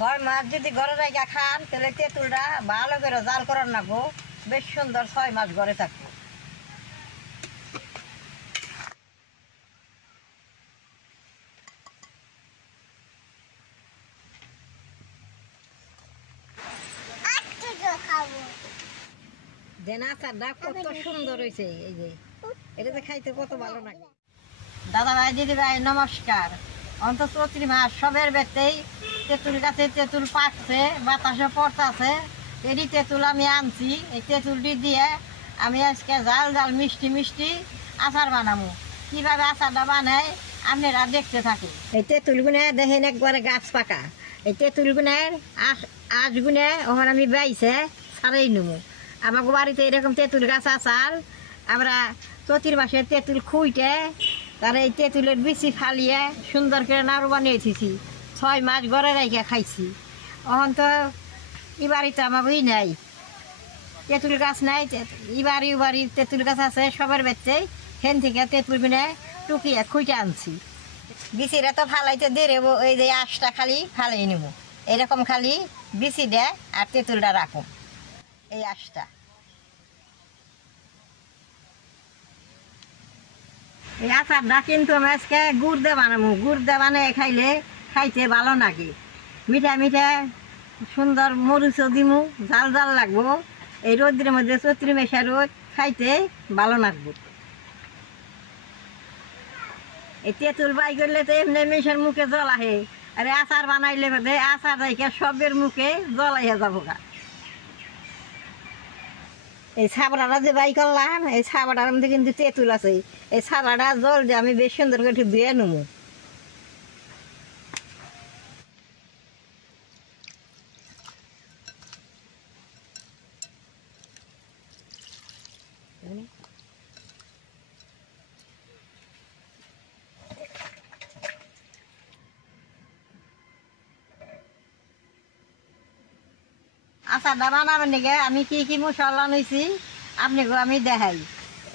ছয় মাস যদি ঘরে রেখে খান তাহলে তেঁতুলটা ভালো করে জাল করার নাগো, বেশ সুন্দর 6 মাস ঘরে থাকবো। আচারটা কত সুন্দর হয়েছে, এই যে এটা খাইতে কত ভালো লাগে। দাদা ভাই দিদি ভাই নমস্কার। অন্ত চৈত্র মাস সবের বেতেই তেঁতুল গাছে তেঁতুল পাকছে, বাতাসে পড়তেছে, এটি তেঁতুল আমি আনছি। এই তেঁতুলটি দিয়ে আমি আজকে জাল জাল মিষ্টি মিষ্টি আচার বানাবো। কিভাবে আচারটা বানাই আপনারা দেখতে থাকুন। এই তেঁতুলগুনে দেখেন একবারে গাছ পাকা। এই তেঁতুলগুনের আঁশগুনে ওখানে আমি বাইছে ছাড়াই নেবো। আমার বাড়িতে এরকম তেঁতুল গাছ আচার আমরা চৈত্র মাসে তেঁতুল খুঁইটে তারা এই তেঁতুলের বিচি ফালিয়ে সুন্দর করে নাড়ু বানিয়েছি। 6 মাস ঘরে রেখে খাইছি। এখন তো ই বাড়িতে আমার ই নাই, তেঁতুল গাছ নাই। বাড়ি তেঁতুল গাছ আছে সবার বাড়িতেই। সেন থেকে তেঁতুল কিনে টুকিয়ে খুঁটে আনছি। বিচিটা তো ফালাইতে দেবো, এই যে আঁশটা খালি ফালাই নেব। এরকম খালি বিচি দেয় আর তেঁতুলটা রাখুন, এই আঁশটা। এই আচারটা কিন্তু আমি আজকে গুড় দিয়ে বানাবো। গুড় দিয়ে বানিয়ে খাইলে খাইতে ভালো লাগে, মিঠা মিঠা সুন্দর। মরিচও দিমু, জাল জাল লাগবো। এই রোদ্রের মধ্যে চৈত্র মাসের রোদ খাইতে ভালো লাগবো। এই তেঁতুল বাই করলে তো এমনি মেশের মুখে জল আহে, আর আচার বানাইলে বোধে আচার রেখে সবের মুখে জল আইয়া যাবো গা। এই ছাবড়াটা যে বাই করলাম, এই ছাবড়ার মধ্যে কিন্তু তেঁতুল আছে। এই ছাবড়াটা জল দিয়ে আমি বেশ সুন্দর করে ধুয়ে নেবো। আচারটা বানাবার নিকে আমি কি কি মশলা নিয়েছি আপনাকে আমি দেখাই।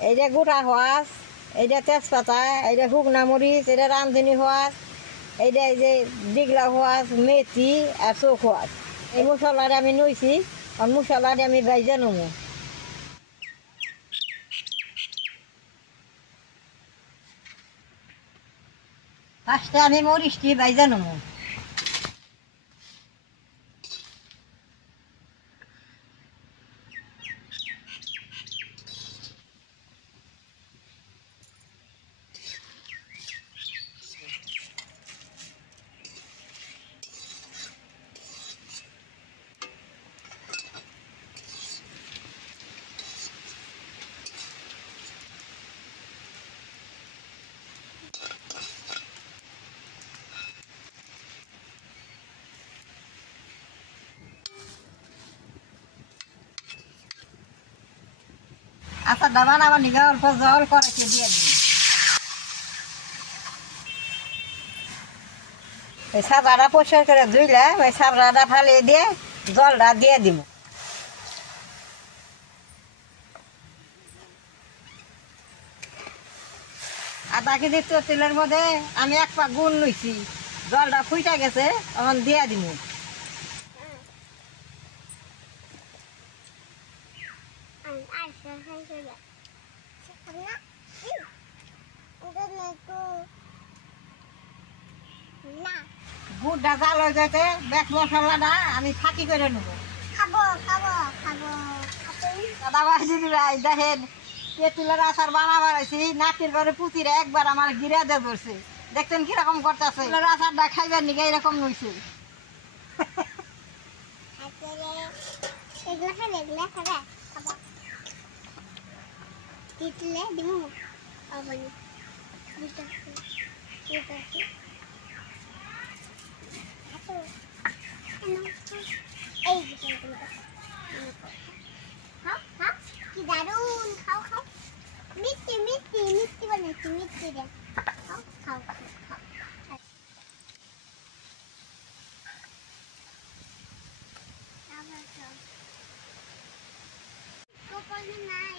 এই যে গোটা হোয়াশ, এইটা তেজপাতা, এইটা শুকনা মরিচ, এটা রাঁধুনি হোয়াশ, এইটা এই যে দিগলা হোয়াশ, মেথি আর চোখ হোয়াশ। এই মশলাটা আমি নিয়েছি। আর মশলাটা আমি বাইজা নেব। ফার্স্টে আমি মরিচটি বাইজা নেব। আচারটা বানাবার নিকে অল্প জল করেছে দিয়ে দিই। এই সাবড়াটা পরিষ্কার করে ধুইলাম, ওই সাবড়াটা ফালিয়ে দিয়ে জলটা দিয়ে দিব। আধা কেজি তেঁতুলের মধ্যে আমি 1 পা গুড় নিয়েছি। জলটা ফুইটা গেছে, এখন দিয়ে দিব। গুড়টা জাল হয়ে যেতে ব্যাক মশলাটা আমি ফাঁকি করে নেবো। দাদা ভাই দিদি ভাই দেখেন তেঁতুলের আচার বানাবার আছি। নাতির ঘরে পুতিরে একবার আমার গিরা দিয়ে ধরছে। দেখতেন কিরকম করতেছে। আচারটা খাইবার নিকে এরকম নইছে। কি দারুন, খাও খাও। মিষ্টি মিষ্টি মিষ্টি বানাচ্ছি, মিষ্টি রে। খাও খাও খাও। আবার খাও। কোপালে নাই।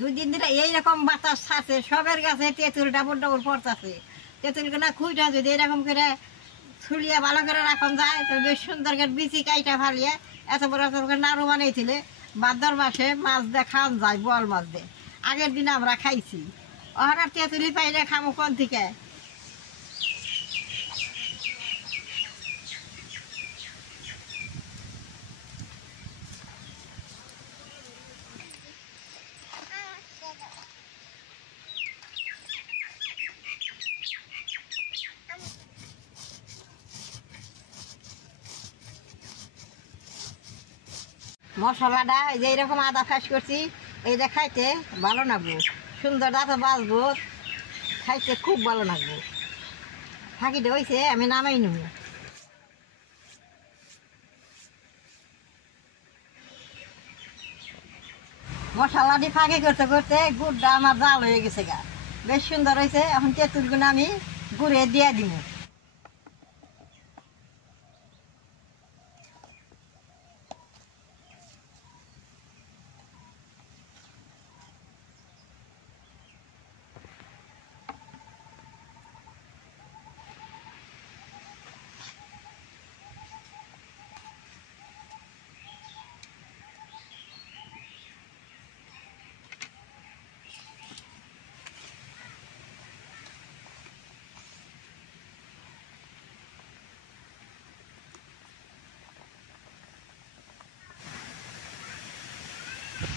2 দিন ধরে এইরকম বাতাস ছাড়ছে, সবের গাছে তেঁতুল ডাবর ডাবর পড়তেছে। তেঁতুল না খুঁজটা যদি এরকম করে ছুলিয়ে ভালো করে রাখন যায় তো বেশ সুন্দর করে বিচি কাইটা ফালিয়ে এত বড় করে নাড়ু বানিয়েছিলে। ভাদ্র মাসে মাছ দিয়ে খাওয়ান যায়, বোয়াল মাছ দিয়ে। আগের দিন আমরা খাইছি। ওখানে তেঁতুলি পাইলে খামো কোন থেকে? মশলাটা এই যে এইরকম আদা ফ্যাস করছি, এইটা খাইতে ভালো লাগবো, সুন্দর দাঁতে বাজবো, খাইতে খুব ভালো লাগবো। ফাঁকিটা হয়েছে, আমি নামাই নেব। মশলাটি ফাঁকি করতে করতে গুড়টা আমার জাল হয়ে গেছে গা, বেশ সুন্দর হয়েছে। এখন তেঁতুলগুলো আমি গুড়ে দিয়ে দিব।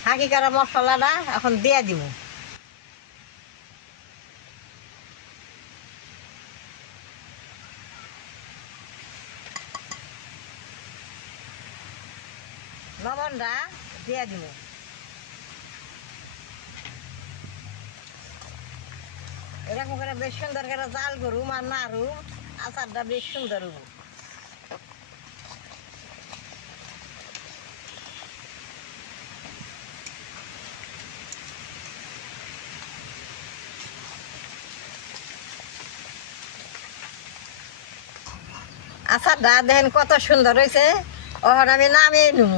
ফাঁকি করা মশলাটা এখন দিয়ে দিব। লবণটা দিয়ে দিব। এরকম করে বেশ সুন্দর করে জাল করুম আর নাড়ুম, আচারটা বেশ সুন্দর হবো। আচারটা দেখেন কত সুন্দর হয়েছে। ওখানে আমি নামিয়ে নেব।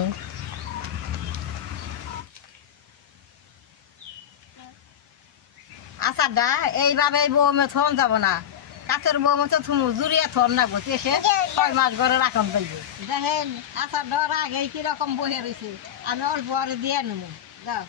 আচারটা এইভাবে বৌমে থন যাব না, কাছের বৌমে তো থুমু জুড়িয়ে থন না গো, এসে 6 মাস ঘরে রাখন পাইবে। দেখেন আচার দেওয়ার আগে কিরকম বহে রয়েছে, আমি অল্প আরে দিয়ে নেব। দাও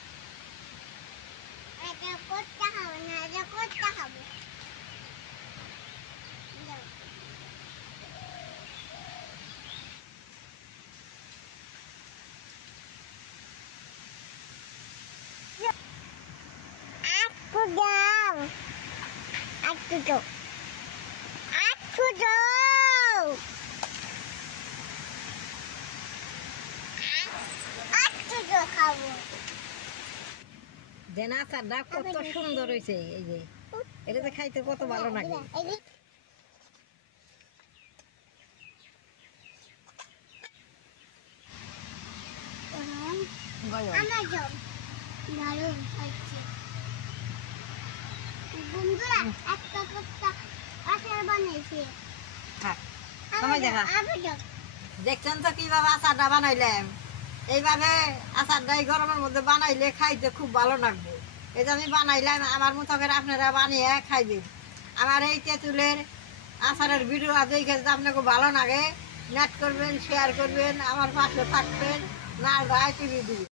দেন আচারটা কত সুন্দর হয়েছে। এই যে এটাতে খাইতে কত ভালো লাগে। দেখছেন তো কিভাবে আচারটা বানাইলাম। এইভাবে আচারটা গরমের মধ্যে বানাইলে খাইতে খুব ভালো লাগবে। এই যে আমি বানাইলাম, আমার মতো করে আপনারা বানিয়ে খাইবেন। আমার এই তেঁতুলের আচারের ভিডিও দেখে যদি আপনাকে ভালো লাগে, নেট করবেন, শেয়ার করবেন, আমার পাশে থাকবেন, না টিভি দিবেন।